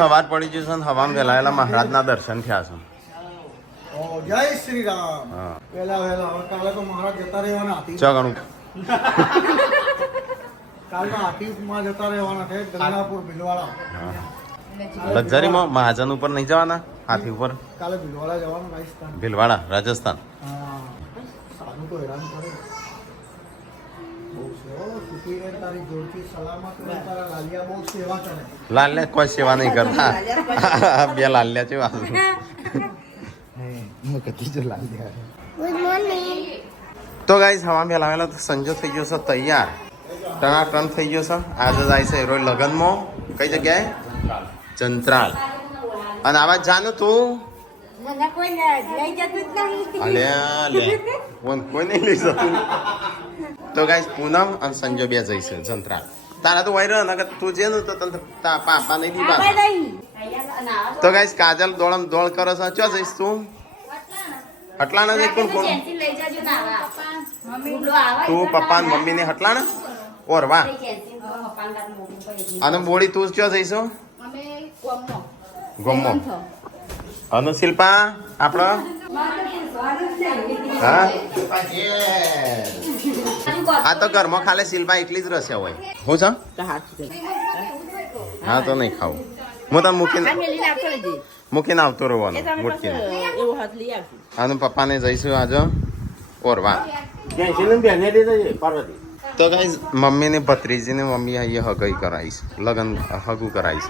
સવાર પડી જશે ને હવામાં વેલાયેલા મહારાજના દર્શન થયા છે. જય શ્રી રામ. વેલા હવે કાલે તો મહારાજ જતા રહેવાના હતી. ચો ઘણું કાલના હાથીમાં જતા રહેવાના છે ગંગાપુર ભીલવાડા. લક્ઝરીમાં મહાજન ઉપર નહીં જવાના, હાથી ઉપર. કાલે ભીલવાડા જવાનું રાજસ્થાન. ભીલવાડા રાજસ્થાન. હા સારું તો હેરાન કરે બહુ સેવા સુખી રહે તારી જોડથી સલામત રહે તારા લાલિયા બહુ સેવા કરે. લાલ્યા કોઈ સેવા નહીં કરતા. બે લાલ્યા છે વાત. તો ગાઈસ હવા ફેલાવેલા તો સંજો થઈ ગયો છે તૈયાર, ટનાટન થઈ ગયો છે. આજે જાય છે રોજ લગ્નમાં. કઈ જગ્યાએ? ચંત્રાલ. અને આવા જાનું તું અલ્યા લે કોઈ નહીં લઈ જતું. તો ગાઈસ પૂનમ અને સંજો બે જઈશે ચંત્રાલ. તારા તો વૈર ને તું જે નું તો તને પાપા નહીં દીધા. તો ગાઈસ કાજલ દોડમ દોડ કરો છો. ચો જઈશ તું? હટલાણા જઈ કોણ કોણ? તું પપ્પા ને મમ્મી ને હટલાણા ઓર વાહ. અને બોડી તું ચો જઈશું? ગમો. અને શિલ્પા આપણો હા આ તો ઘરમાં ખાલી શિલ્પા એટલી જ રસ્યા હોય. હું છે હા તો નહીં ખાવું. હું તને મૂકીને આવતો રહેવાનું મૂકીને. અને પપ્પાને જઈશું આજે ઓરવા. તો ગાઈસ મમ્મી ને ભત્રીજી ને મમ્મી અહીંયા હગઈ કરાવીશ, લગન હગું કરાવીશ.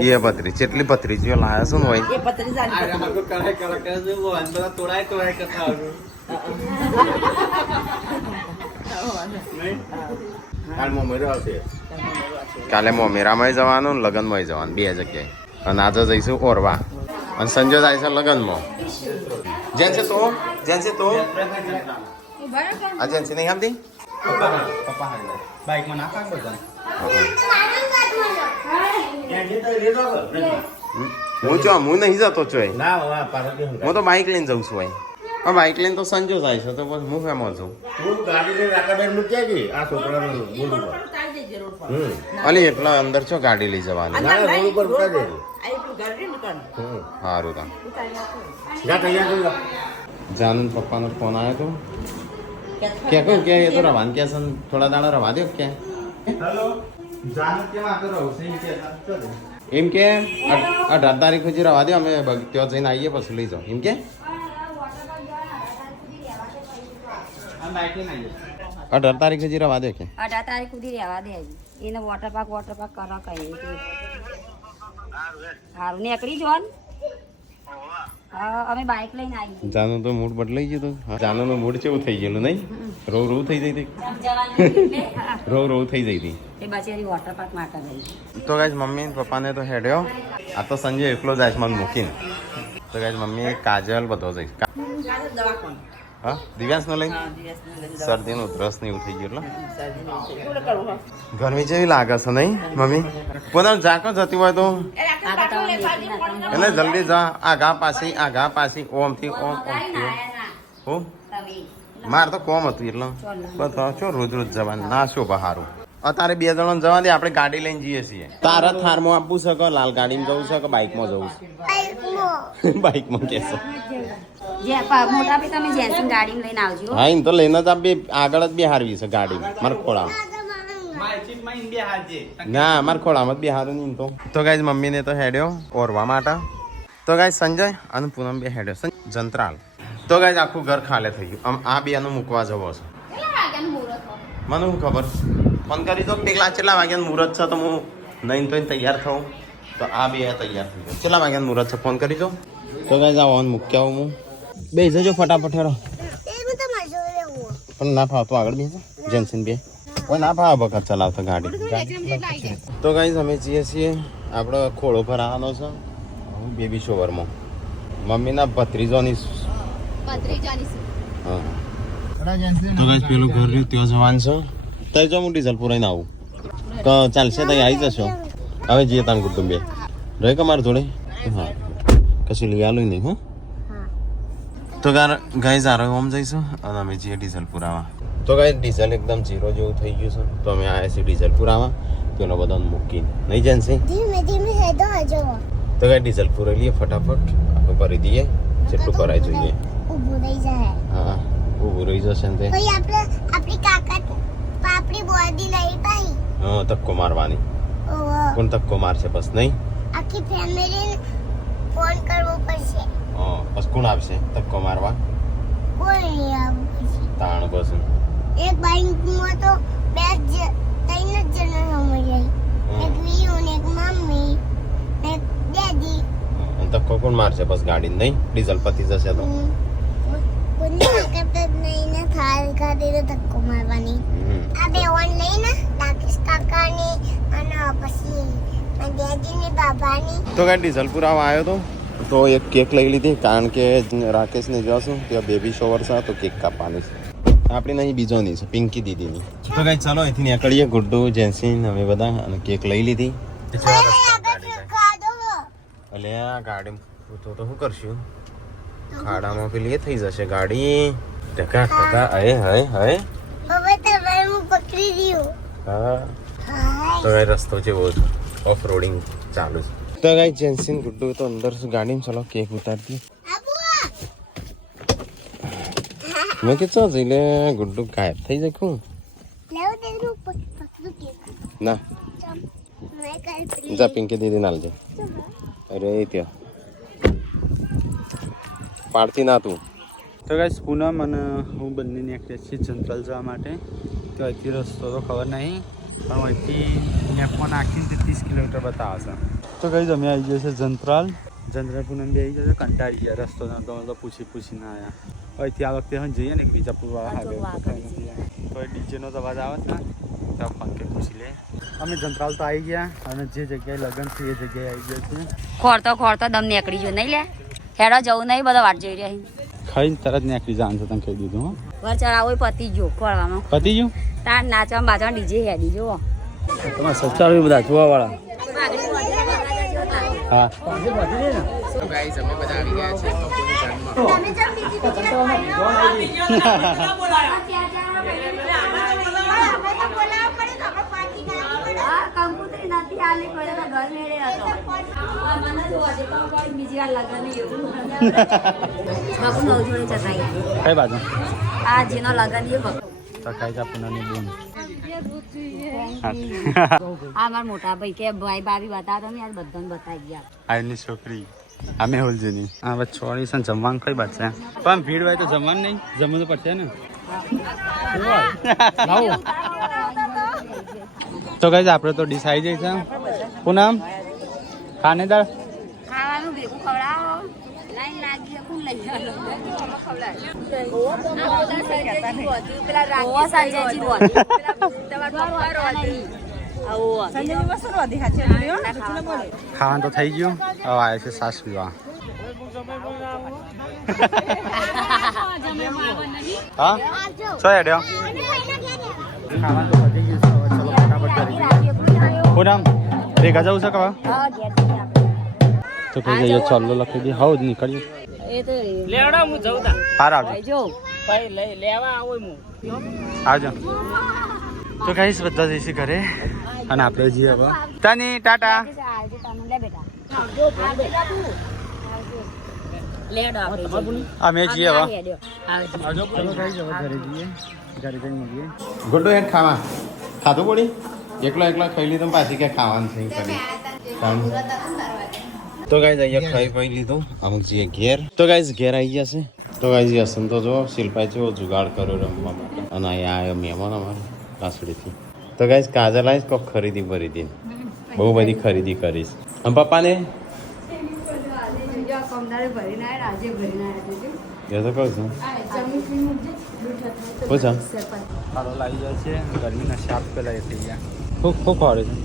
એ ભત્રીજી કેટલી ભત્રીજીઓ લાયા છે ને હોય. કાલે મોમેરામાં જવાનું, લગનમાં જવાનું, બે જગ્યાએ. અને આજે જઈશું ઓરવા. અને સંજય જાય છે લગનમાં. જેન છે તો આ જેન છે નહીં આપતી. હું નહીં જતો છું. હું તો બાઇક લઈને જઉં છું. હા બાઇક લઈને તો સંજો જાય છે તો બસ હું ફેમસ છું. અલી એટલા અંદર છો ગાડી લઈ જવાની. સારું તા જાનુ પપ્પાનો ફોન આવ્યો હતો કે એ તો રવાન કે થોડા દાડા રવા દો કે એમ કે 18 તારીખ સુધી રવા દો, અમે ત્યાં જઈને આવીએ પછી લઈ જાઓ એમ કે. 18 તારીખ સુધી રવા દે કે 18 તારીખ સુધી રહેવા દે. એને વોટર પાર્ક કરો કઈ સારું નીકળી જો. અમે બાઇક લઈને આવી. જાનુ તો મૂડ બદલાઈ ગયો તો. જાનુ નો મૂડ કેવું થઈ ગયેલું નહીં? રોવ થઈ જઈ હતી. રોવ થઈ જઈ હતી. એ બચારી વોટર પાર્ક માટે ગઈ. તો ગાઈસ મમ્મી ને પપ્પાને તો હેડ્યો. આ તો સંજય એકલો જાય મને મૂકીને. તો ગાઈસ મમ્મી કાજલ બધો જઈશ. હા દિવ્યાંશ નો લઈને શરદી નું ઉધરસ ને એવું થઈ ગયું. એટલે ગરમી જેવી લાગે છે નહીં મમ્મી? પોતા જાકો જતી હોય તો એટલે જલ્દી જા. આગા પાછી ઓમ થી ઓમ હું મારે તો કોમ હતું એટલે બધા છો રોજ જવાનું ના શું બહારું. અત્યારે 2 જણા જવા દે, આપણે ગાડી લઈને જઈએ છીએ. તારા થારમાં આપવું છે કે લાલ ગાડીમાં જવું છે કે બાઇકમાં જવું છે? બાઇકમાં કેસો મોટા પે તમે જેન્સી ગાડીમાં લઈને આવજો. હા એમ તો લઈને જ આપી. આગળ જ બેહારવી છે ગાડી મારે ખોળામાં. ના મારે ખોળામાં જ બેહારું નહીં તો ગાઈઝ મમ્મીને તો હેડ્યો ઓરવા માટે. તો ગાઈઝ સંજય અને પૂનમ બે હેડ્યો જંત્રાલ. તો ગાઈઝ આખું ઘર ખાલે થઈ ગયું. આમ આ બેનું મૂકવા જવો છે. મને શું ખબર, ફોન કરી દો કેટલા વાગ્યાનું મુહૂર્ત છે તો હું નહીં તો તૈયાર થઉં. તો આ બે તૈયાર થઈ ગયો. કેટલા વાગ્યાનું મુહૂર્ત છે ફોન કરી દો. તો ગાઈઝ આ ઓન મૂક્યા હું બે જજો ફટાફટ હેરો. પણ ના ફાવતો આગળ બે જેન્સન બે કોઈ ના ફાવ વખત ચલાવતો ગાડી. તો ગાઈઝ અમે જઈએ છીએ આપણો ખોળો ભરાવાનો છે બેબી શોવરમાં. મમ્મીના ભત્રીજોની. હા તો ગાઈઝ પેલું ઘર રહ્યું ત્યાં જવાનું છે. ત્યાં જો હું ડીઝલ પુરાઈને આવું તો ચાલશે. ત્યાં આવી જશો. હવે જઈએ તાન કુટુંબે રહે કે મારા જોડે. હા કશું લઈ આલું નહીં. હું તો ગાઈઝ આરો હોમ જઈશું અને અમે જઈએ ડીઝલ પુરાવા. તો ગાઈઝ ડીઝલ એકદમ 0 જેવું થઈ ગયું છે તો અમે આવ્યા છીએ ડીઝલ પુરાવા. તો પેલો બધો મૂકીને નહીં જાણશે ધીમે ધીમે હેડો આજો તો કઈ ડીઝલ પૂરાઈ લઈએ ફટાફટ આપણે ભરી દઈએ જેટલું ભરાય જોઈએ ઊભું રહી જાય હા ઊભું રહી જશે ને તે પછી આપણી કાકા આપણી બોડી લઈ પાઈ હા ધક્કો મારવાની ઓહો કોણ ધક્કો મારશે બસ નહીં આખી ફેમિલી ફોન કરવો પડશે હા બસ કોણ આવશે ધક્કો મારવા કોઈ નહીં આવું પછી તાણ બસ એક બાઈકમાં તો ત્રણ જ જણા મળી જાય એક વીયુ ને એક મમ્મી ને એક ડેડી ધક્કો કોણ મારશે બસ ગાડી નહીં ડીઝલ પતી જશે તો કોની તાકાત જ નહીં ને થાળ ખાધીને ધક્કો મારવાની આ બે ઓન લઈને રાકેશ કાકાની અને પછી ડેડીની બાબાની તો કઈ ડીઝલ પુરાવા આવ્યો તો એક કેક લઈ લીધી કારણ કે રાકેશને જોશું ત્યાં બેબી શોવર છે તો કેક કાપવાની છે આપણી નહીં બીજોની છે પિંકી દીદીની તો કઈ ચાલો અહીંથી નીકળીએ ગુડ્ડુ જેન્સીન અમે બધા અને કેક લઈ લીધી એટલે આ ગાડી તો શું કરશું ખાડામાં પેલી એ થઈ જશે ગાડી ટકા ટકા હય હય હય હવે તમારે હું પકડી રહ્યું હા તો કઈ રસ્તો જેવો છે ઓફ રોડિંગ ચાલુ છે તો કઈ જેન્સીન ગુડ્ડુ તો અંદર ગાડીમાં ચલો કેક ઉતારતી મેં કે ચો જઈ લે ગુડ્ડુ ગાયબ થઈ જાય શું લેવ દે હું પકડું કેક ના મેં કાઈ જા પિંકી દીદી નાલ જા અરે ત્યાં પાડતી ના તું તો ગાઈસ પૂનમ અને હું બંને નીકળ્યા છીએ જંતરાલ જવા માટે તો અહીંથી રસ્તો તો ખબર નહીં પણ અહીંથી મેપમાં નાખીને 30 કિલોમીટર બતાવે છે તો ગાઈસ અમે આવી ગયા છે જંતરાલ પૂનમ બી આવી જશે કંટાળી ગયા રસ્તો તો અમે તો પૂછીને આવ્યા અહીંથી આ વખતે हम જઈએ ને કે બીજાપુરવાળા હાઈવે તો એ ડીજેનો તો અવાજ આવે છે તો ફોન કે પૂછી લે અમે જંતરાલ તો આવી ગયા અને જે જગ્યાએ લગ્ન છે એ જગ્યાએ આવી ગયા છીએ ખોરતો દમ નીકળી ગયો નહીં લે હેડો જવું નહીં બધા વાટ જોઈ રહ્યા ખાઈને તરત નીકળી જવાનું છે તને કહી દીધું હો ઘર ચડાવો પતી ગયો ખોરવામાં પતી ગયું તાર નાચવામાં બાજવા ડીજે હેડી જુઓ તમારે સચાવી બધા જોવાવાળા હા કંકુતરી નથી આલી પડે તો ઘર મેળે હતો મને તો આજે તો બીજી વાર લગન એવું બાપુ નવ જોડે જતા કઈ બાજુ આ જેનો લગન એ બકુ તો કઈ જા પુનાની બોન આ મારા મોટા ભાઈ કે ભાઈ બાવી બતાવતો ને યાર બધાને બતાવી ગયા આઈની છોકરી અમે હોલજીની આ બસ છોડી છે જમવાનું કઈ બાત છે પણ ભીડ હોય તો જમવાનું નહીં જમવું તો પડશે ને તો કઈ આપણે તો ડીશ આવી જાય છે પૂનમ ખાનેદાર ખાવાનું ભેગું ખવડાવો લાઈન લાગી કોણ લઈ ખાવાનું તો થઈ ગયું હવે આવે છે સાસ પીવા હા શું હેડ્યો ખાવાનું તો વધી ગયું છે હવે ચલો ફટાફટ કરી દઈએ પૂનમ ભેગા જવું છે કવા તો કઈ જઈએ ચાલો લખી દઈએ હાઉ જ નીકળીએ લેવડા હું જઉં તા હાર આવજો જો ભાઈ લઈ લેવા આવો હું આવજો તો કઈ બધા જઈશું ઘરે અને આપણે જઈએ હવે તની ટાટા અમે જઈએ હવે આવજો ચલો કઈ જવા ઘરે જઈએ ઘરે જઈને મળીએ ગુડ્ડુ હેડ ખાવા ખાધું પડી એકલો ખાઈ લીધું પાછી કે ખાવાનું છે કરી તો ગાઈઝ અહીંયા ખાઈ પાઈ લીધું અમુક જઈએ ઘેર તો ગાઈઝ ઘેર આવી ગયા છે તો ગાઈઝ યસન તો જો શિલ્પાએ જેવો જુગાડ કર્યો રમવા માટે અને અહીંયા આવ્યો મહેમાન અમારો કાસડીથી તો ગાઈઝ કાજલ આવીશ કોક ખરીદી ભરીદી બહુ બધી ખરીદી કરીશ આમ પપ્પાને એ તો કહું છું પૂછા ફાળો લાવી જાય છે ગરમીના શાપ પેલા એ થઈ ગયા ખૂબ ખૂબ ફાળે છે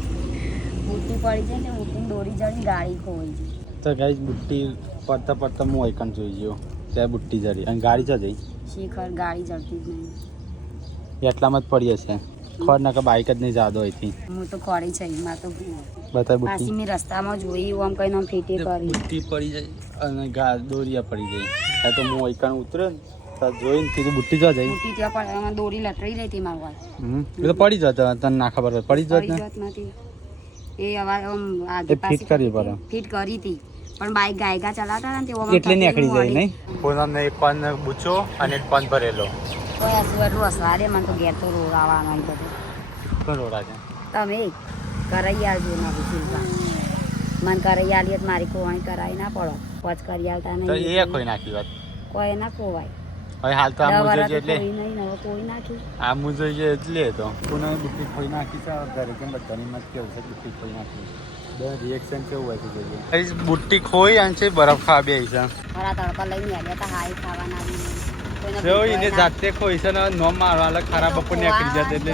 બુટ્ટી પડી જાય ને બુટ્ટી દોરી જડી ગાડી ખોવાઈ ગઈ તો ગાઈઝ બુટ્ટી પડતા હું આઈકન જોઈ ગયો ત્યાં બુટ્ટી જડી અને ગાડી જ જઈ શીખર ગાડી જડતી જ નહીં એટલામાં જ પડીએ છે ખોર ના કે બાઈક જ નહીં જાદો અહીંથી હું તો ખોડી છે એમાં તો બતાય બુટ્ટી પાછી મેં રસ્તામાં જોઈ આમ કઈ નામ ફીટી કરી બુટ્ટી પડી જાય અને દોરિયા પડી જાય ત્યાં તો હું આઈકન ઉતરે ને તો જોઈને કીધું બુટ્ટી જ જાય બુટ્ટી ત્યાં પણ દોરી લટરી રહી હતી મારવા એ તો પડી જતો તને ના ખબર પડી જત ને નથી એ હવે એ ફિટ કરવી પડે. ફિટ કરી હતી પણ બાઈક ગાયગા ચલાવતા હતા ને તેઓ એટલે નીકળી જાય નહીં. પૂનમને એક પાન બૂચો અને એક પાન ભરેલો. કોઈ હસવું એટલું હસવા દે મને તો ઘેર તો રોડાવાનું અહીં બધું. કોણ રોડા છે? તમે કરાઈ આવજો ના શિલ્પા મને કરાઈ આલી મારી કોવાણી કરાવી ના પડો પચ કરી આવતા તો નહીં એ કોઈ નાખી વાત. કોઈ ના કોવાય હવે હાલ તો આ મુજો દવરા છે તો એટલે કોઈ નહીં હવે કોઈ નાખ્યું આ મુજો છે એટલે તો પૂનમ બુટ્ટી ખોઈ નાખી છે ઘરે કેમ બધાની મત કેવું છે બુટ્ટી ખોઈ નાખી. બે રિએક્શન કેવું હોય છે જોઈએ. બુટ્ટી ખોઈ અને છે બરફ ખાવા બે છે. મારા તડકા લઈને આવ્યા હતા હાઈ ખાવાના કોઈને જો એને જાતે ખોઈ છે ને નો મારવા એટલે ખરાબ બપોર નીકળી જતે એટલે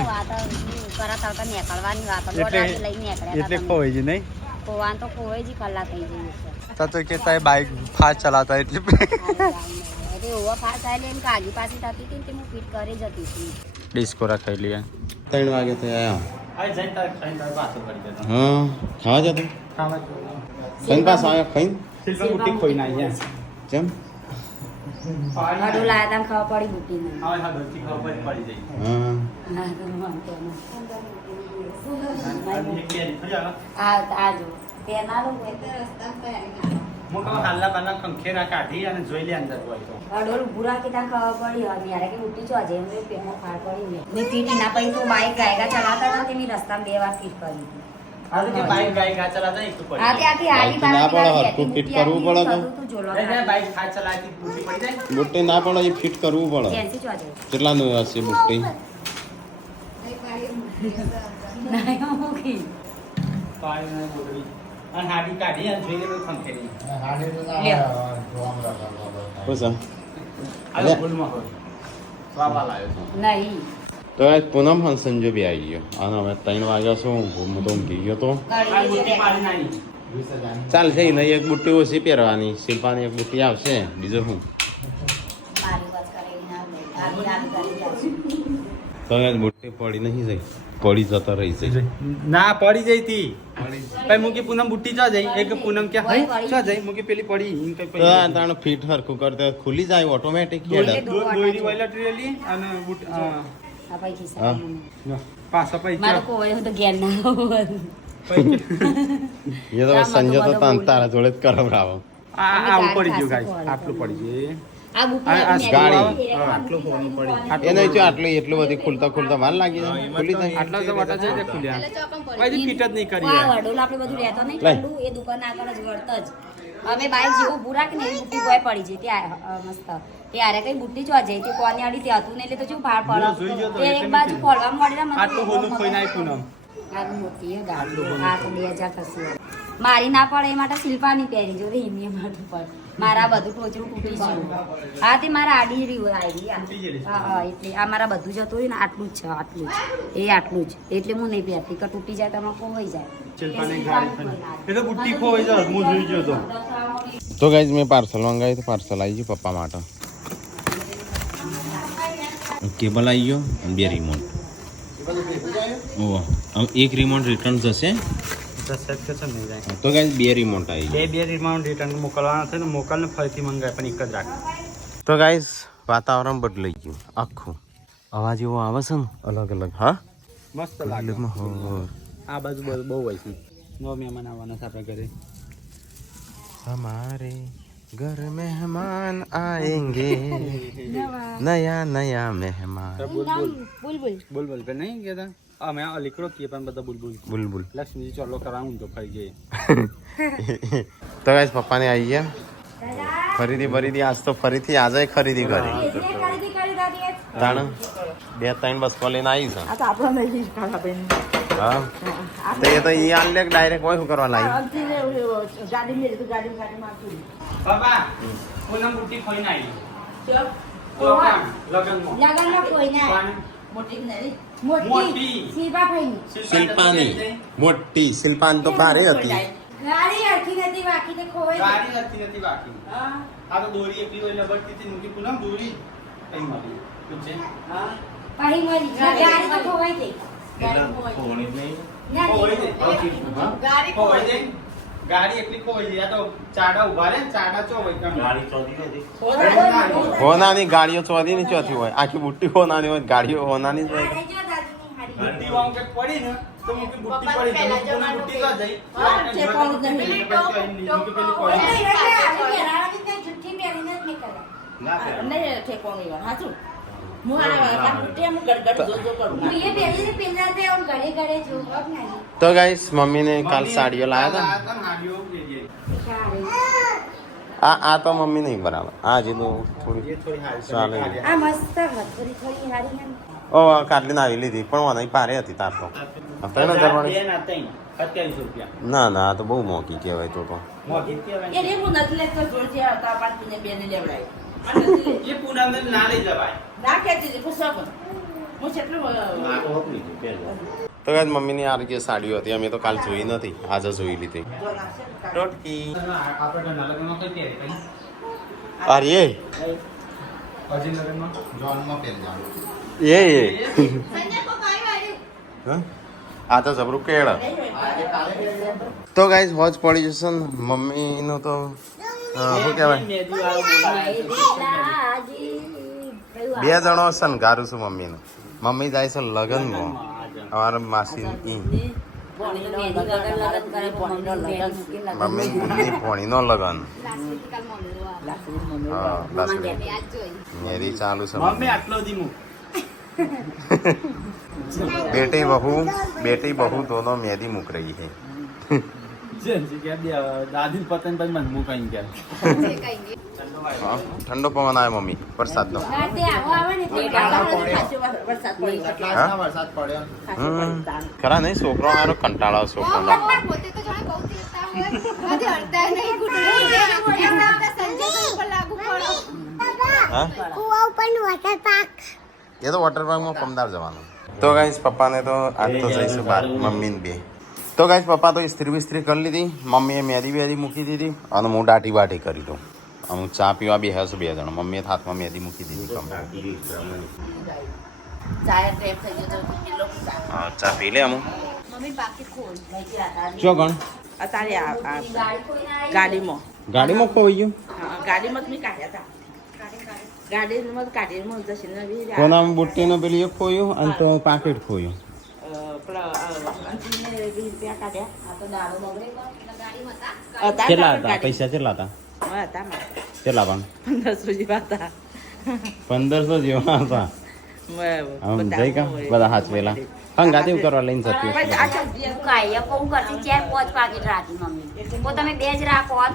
કરા તડકા નીકળવાની વાત એટલે લઈને એટલે નીકળ્યા ખોઈ જ નહીં. કોવાન તો કોઈ જ કલાક થઈ ગઈ છે તો કે તારે બાઇક ફાસ્ટ ચલાવતા એટલે એટલે ઓવા ફાસ આવેલી એમ કાગી પાછી થતી હતી ને તે હું ફિટ કરી જતી હતી ડિસ્કો રખાઈ લઈએ. 3 વાગે થઈ આયા. હા હા ખાવા જતો ખાવા ખાઈને પાછો આવ્યો ખાઈને શિલ્પા બુટ્ટી ખોઈ નાખી કેમ અડું લાયા તા ખબર પડી બુટી ને હા હા બધી ખબર પડી જાય. હા ના તો વાંધો નહીં. મોટા આ જો પેના લો હાલ્લા બાલા ખંખેરા કાઢી અને જોઈ લે અંદર હોય તો અડોલ બુરા કે તા ખબર પડી હવે યાર કે બુટી જો આજે મેં પેનો ફાળ પડી મેં ફિટ ના પડી તો બાઈક ગાયગા ચલાવતા હતા તે મેં રસ્તામાં 2 વાર ફિટ કરી હતી આ તો કે બાઈક ગાઈ ગા ચલાતા એક તો પડી આ તે આખી આડી ના પડે, પાડી હરખું fit કરવું પડે તો. તું જોલો જાય બાઈક ખા ચલાતી બુટ્ટી પડી જાય. બુટ્ટી ના પડે એ ફિટ કરવું પડે. જેન્સી જો આજે કેટલાનું હશે બુટ્ટી ના ઓકે પાણી ને બોટલી અને હાડી કાઢી અને જોઈ લે તો ખંખેરી શું છે આ ફૂલમાં હોય વાવા લાવ્યો નહીં તો આજ પૂનમ ફંક્શન જો બી આવી ગયો અને હવે 3 વાગ્યા છું હું તો ઊંઘી ગયો તો આ બુટ્ટી પાડી નાની ચાલશે નહીં એક બુટ્ટી ઓછી પહેરવાની શિલ્પાની એક બુટ્ટી આવશે બીજું શું મારી વાત કરેલી ના આવી આવી કરી તો આજ બુટ્ટી પડી નહીં જઈ પડી જતા રહી છે ના પડી જઈ તી ભાઈ મુકી પૂનમ બુટ્ટી ચા જઈ એક પૂનમ કે હઈ ચા જઈ મુકી પેલી પડી ઇન કઈ તો આ તાણ ફિટ હરખું કરતા ખુલી જાય ઓટોમેટિક દોરી વાયલા ટ્રેલી અને બુટ આ પૈકી હા. પાછા પૈકી મારો કોઈ તો ઘેર ના એ તો સંજય તો તારા જોડે જ કરાવરાવો આ પડી ગયું ગાઈસ આટલું પડી ગયું આ બુટી ગાડી. આટલું ફોન પડી એ નહીં જો આટલું એટલું બધી ખુલતા વાર લાગી જાય ખુલી જાય આટલા તો વાટા છે તે ખુલ્યા હજી ફિટ જ નહીં કરી આ વડોલ આપણે બધું રહેતો નહીં ઠંડુ એ દુકાન આગળ જ વળત જ અમે બાઈક જેવું પૂરા કે ને એવી બુટ્ટી કોઈ પડી જઈ ત્યાં મસ્ત ત્યારે કઈ બુટ્ટી જો જાય તે કોની આડી ત્યાં હતું ને એટલે તો શું ભાર પડે તે એક બાજુ પડવા મળે ને આટલું હોનું ખોઈ નાય પૂનમ આ મોટી ગાડી આ તો 2000 થશે મારી ના પડે એ માટે શિલ્પાની પહેરી જો હિમી માટે પડે મારા બધું ટોચરું તૂટી ગયું હા તે મારા આડી રહ્યું આવી હા હા એટલે આ મારા બધું જતું હોય ને આટલું જ છે આટલું જ એ આટલું જ એટલે હું નહીં પહેરતી કે તૂટી જાય તો આમાં ખોવાઈ જાય શિલ્પાની ગાડી એ તો બુટ્ટી ખોઈ જાય હું જોઈ ગયો તો તો ગાઈઝ મેં પાર્સલ મંગાવ્યું તો પાર્સલ આવી ગયું પપ્પા માટે કેબલ આવી ગયો અને 2 રિમોટ ઓહ એક રિમોટ રિટર્ન જશે તો ગાઈઝ 2 રિમોટ આવી ગયા બે રિમાઉન્ટ રિટર્ન મોકલવાના છે ને મોકલને ફરીથી મંગાય પણ એક જ રાખ તો ગાઈઝ વાતાવરણ બદલાઈ ગયું આખું અવાજ એવો આવે છે ને અલગ અલગ હા મસ્ત લાગે હો. આ બાજુ બહુ હોય છે નો મહેમાન આવવાના છે આપણે ઘરે हमारे घर मेहमान आएंगे नया नया मेहमान બુલબુલ બુલબુલ કે નહીં કહેતા અમે આ લીકડો કીએ પણ બધા બુલબુલ बुलबुल લક્ષ્મીજી ચોલો કરાવું તો ખાઈ જઈએ તો ગાઈસ પપ્પાને આવી ગયા ખરીદી આજ તો ફરીથી આજે ખરીદી કરી તાણ 2-3 બસો લઈને આવી છે આ તો આપણો નહીં કાકા હા તો એ તો ઈ આલે ડાયરેક્ટ હોય શું કરવા લાવી ગાડી મેં તો ગાડી મારતી બાબા પૂનમ બુટ્ટી ખોઈ ના આવી લગનમાં લગનમાં કોઈ ના મોટી મોટી. શિલ્પા ભાઈ શિલ્પાની મોટી શિલ્પાન તો ભારે હતી ગાડી અડકી નથી બાકી તે ખોવાઈ ગાડી નથી બાકી હા આ તો દોરી એકલી હોય લબડતી હતી મૂકી પૂનમ દોરી કઈ મળી પૂછે હા પાહી મરી ગાડી તો ખોવાઈ ગઈ ખોઈ દે ગાડી ખોઈ દે ગાડી એકલી ખોઈ દે આ તો ચાડા ઉભા રે ચાડા ચો હોય કણ ગાડી ચોધી નથી હોનાની ગાડીઓ ચોથી ની ચોથી હોય આખી બુટ્ટી હોનાની હોય ગાડીઓ હોનાની જ હોય બુટ્ટી વાંગ કે પડી ને તો મૂકી બુટ્ટી પડી તો મૂકી બુટ્ટી કા જઈ તે કોણ નહીં મૂકી પેલી પડી જુઠ્ઠી પહેરીને જ નીકળ્યા નહીં ઠેકવાનું ઈવન હાચું હું આ ટેમ ગડગડ જો કરું હું એ પહેરીને પિંજરા તે આમ ઘડે ઘડે જોવો જ નહીં. તો ગાઈસ મમ્મીને કાલ સાડીઓ લાયા હતા. નાડીઓ લેજે આ તો મમ્મી નહીં બરાબર. આ હજી તો થોડી ચાલે. આ મસ્ત હતી થોડી હારી ને ઓ કાટલી આવી લીધી પણ વાના પારે હતી તાર તો. હતા ને દરવાણી? 27 રૂપિયા. ના ના આ તો બહુ મોંઘી કહેવાય તો. મોટી કહેવાય. એ રે હું નથી લેતો જોડજે આવતા પાંચ ને બે ને લેવડાય એ પૂનમ ને ના લઈ જવાય. ના કહેતી હતી પૂછો હું કેટલું તો ગાઈસ મમ્મીની આ જે સાડીઓ હતી અમે તો કાલ જોઈ નથી, આજે જોઈ લીધી. ટોટકી આપણે ઘરના લગ્નમાં કઈ તૈયારી કરી? અરે હજી લગ્નમાં જોનમાં પહેર જાવ. એ હા? આ તો જબરું કેળ. તો ગાઈસ હોજ પડી જશે ને મમ્મીનું તો શું કહેવાય, બે જણો શણગારું છું મમ્મીનું. મમ્મી જાય છે લગ્નમાં અમારા માસી મમ્મી ભોણીનો લગ્ન. હા મેરી ચાલુ છે. મમ્મી આટલો દીમું बेटी बहू दोनों मेहंदी मुक रही है. દાદી પતંગ પછી મન મુકાઈ ગયા. ठंडो पवन आए मम्मी वरसाद नो. खरा नहीं छोकरो मारो कंटाळो छोकरो. ये तो वॉटर पार्क में पमदार जवानो. तो गाइस पप्पा ने तो आज तो जैसे बात मम्मी ने भी. तो गाइस पप्पा तो स्त्री कर ली थी, मम्मी मेहंदी वेहदी मूकी दी थी और હું દાટી બાટી કરી દઉં. હું ચા પીવા બી હશે બે જણ. મમ્મીએ હાથમાં મેહંદી મૂકી દીધી. હા ચા પી લે અમુ. ચો ગણ અત્યારે ગાડીમાં ગાડીમાં ખોઈ ગયું. ગાડીમાં મેં કાઢ્યા હતા ગાડીમાં કાઢીને જશે કોના બુટ્ટીનો પેલી એક ખોયું અને તો પાકીટ ખોયું. કેટલા હતા પૈસા? કેટલા હતા? કેટલા પણ 1500 જેવા હતા. 1500 જેવા હતા. આમ જઈ કા બધા હાચવેલા હંગાતી કરવા લઈને જતી. કહું કરતી 4-5 પાકીટ રાખી મમ્મી. તો તમે બે જ રાખો 12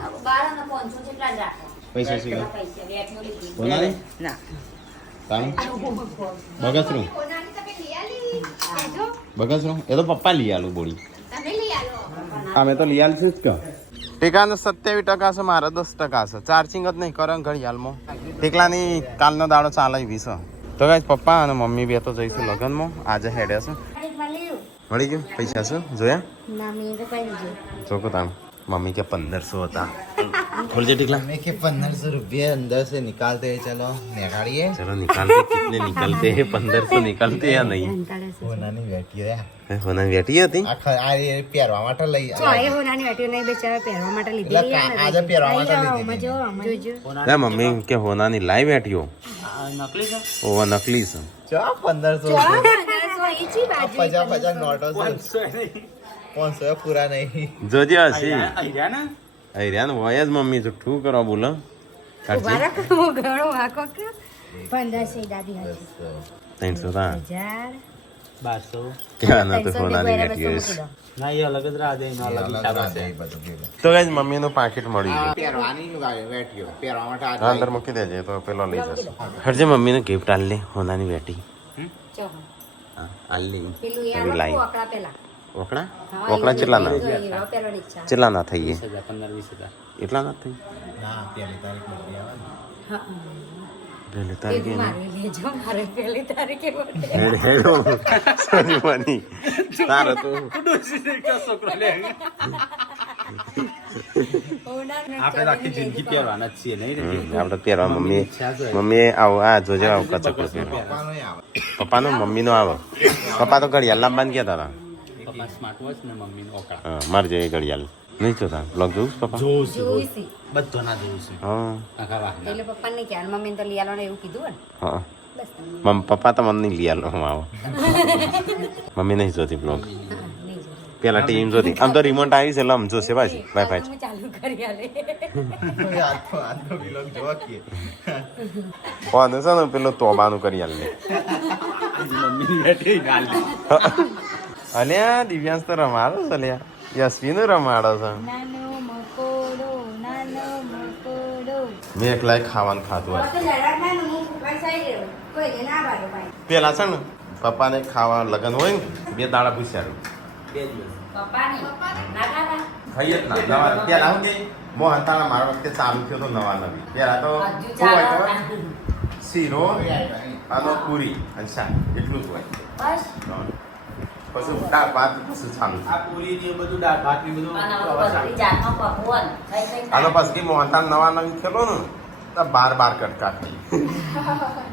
અને 500 જેટલા જ રાખો. પૈસા શું પૈસા બેઠો લીધી. કોના ના તાણ બગસરું બગસરું એ તો પપ્પા લઈ આલું બોડી. અમે તો લઈ આલશું જ કે ટીકાનો 27% છે, મારા 10% છે. ચાર્જિંગ જ નહીં કરે ઘડિયાળમાં. ટીકલાની કાલનો દાડો ચાલે 20. તો ગાઈસ પપ્પા અને મમ્મી બે તો જઈશું લગ્નમાં. આજે હેડે છે. મળી ગયું પૈસા શું જોયા? ચોખ્ખું તાણ मम्मी के 1500 होता. खोल दे टिकला. मम्मी के 1500 रुपये अंदर से निकालते हैं. चलो निकालिए. चलो निकालते. कितने निकलते हैं? 1500 निकलते या नहीं? હોનાની વેટી રે होना बेटी હતી. આ પહેરવા માટે લઈ હોનાની વેટીઓ નહીં બેચારા પહેરવા માટે લીધી. આજે પહેરવા માટે લીધી. ના મમ્મી કે હોનાની લાઈ બેઠીઓ. નકલી છે. ઓવા નકલી છે. ચો 1500 50 નોટો છે. 500 પૂરા નહીં. જોજે હસી આયા ને અરિયાન હોય જ મમ્મી જુઠ્ઠું કરો બોલો. 300 તા 1200 ક્યાં નતું હોનાની બેઠીઓ. ના એ અલગ જ રાહ દે એનો અલગ હિસાબ હશે. તો ગાઈસ મમ્મી નું પાકીટ મળી ગયું. પહેરવાની વેટીઓ પહેરવા માટે આ અંદર મૂકી દેજે તો પેલો લઈ જશે. હરજે મમ્મી ને ગિફ્ટ આલ લે હોનાની બેટી. આલી એવી લાઈ ઓકડા ઓકડા કેટલા ના થઈ ગયા? 15-20 એટલા ના થઈ. ના પહેલી તારીખ નથી આવવાની. પહેલી તારીખે હેડો સોની મની તારો તો છોકરો લે આપણે આખી જિંદગી પહેરવાના જ છીએ નહીં રે. આપણે પહેરવા મમ્મી આવો આ જોજે આવો કચકડો પહેરવા. પપ્પાનોય આવે. પપ્પાનો મમ્મીનો આવે. પપ્પા તો ઘડિયાળ લાંબાને કહેતા હતા. પપ્પા સ્માર્ટ વોચ ને મમ્મી ઓકા હા મારે જેવી ઘડિયાળ નહીં જોતા. બ્લોગ જોઉં પપ્પા? જોઉં છું બધો ના જોઉં છું હા આખા વાહ એટલે પપ્પા ને ક્યાં મમ્મી તો લઈ આવવાનું એવું કીધું હા પપ્પા તો મને નહીં લઈ આલો આવો. મમ્મી નહીં જોતી બ્લોગ. પેલા ટીમ જોતી આમ તો રિમોટ આવી છે એટલે આમ જોશે પાછી વાઈફાઈ હું ચાલુ કરી આલે આજનો vlog જોવા કે કોણ છે ને પેલો તોબાનું કરી આલે અલ્યા દિવ્યાંશ તો રમાડો છે અલ્યા યશ્વીનું રમાડો છે નાનો મકોડો નાનો મકોડો મેં એકલા ખાવાનું ખાતું હોય તો લડાના નું ઉપર સાઈડ કોઈ ના પાડો ભાઈ પેલા છે ને પપ્પાને ખાવા લગન હોય ને 2 દાડા પૂછ્યા પપ્પાની ના કાકા ખાઈ જ ના નવા પેલા હું કે મોહન તાળા મારા વખતે ચાલુ થયો તો નવા નવી પેલા તો હજુ શું હોય ચાલો ખબર? શીરો અને પૂરી અને શાક એટલું જ હોય બસ પછી દાળ ભાત પછી ચાલુ આ પૂરી ને બધું દાળ ભાત ને બધું અને હવે બધી જાતનો પકવાન કઈ કઈ આનો પછી મોહન તાળ નવા નવી ખેલો ને તો બાર કટકા ખાઈ